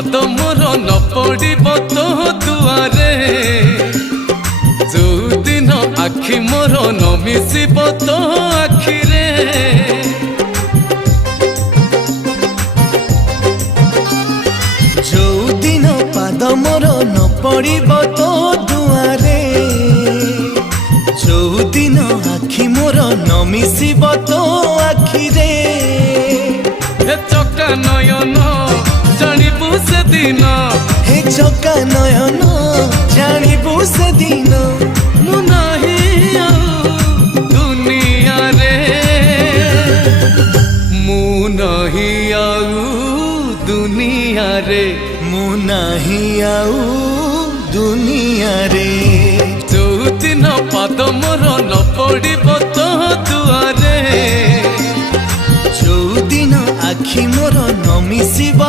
ପାଦ ମୋର ନ ପଡ଼ିବ ତୋ ଦୁଆରେ, ଯୋଉଦିନ ଆଖି ମୋର ନ ମିଶିବ ତୋ ଆଖିରେ। ଯୋଉଦିନ ପାଦ ମୋର ନ ପଡ଼ିବ ତୋ ଦୁଆରେ, ଯୋଉଦିନ ଆଖି ମୋର ନ ମିଶିବ ତୋ ଆଖିରେ। ହେ ଚକା ନୟନ ଜାଣିବୁ ସେଦିନ, ହେ ଚକା ନୟନ ଜାଣିବୁ ସେଦିନ, ମୁଁ ନାହିଁ ଆଉ ଦୁନିଆରେ, ମୁଁ ନାହିଁ ଆଉ ଦୁନିଆରେ, ମୁଁ ନାହିଁ ଆଉ ଦୁନିଆରେ। ଯୋଉଦିନ ପାଦ ମୋର ନ ପଡ଼ିବ ତୋ ଦୁଆରେ, ଯୋଉଦିନ ଆଖି ମୋର ନ ମିଶିବ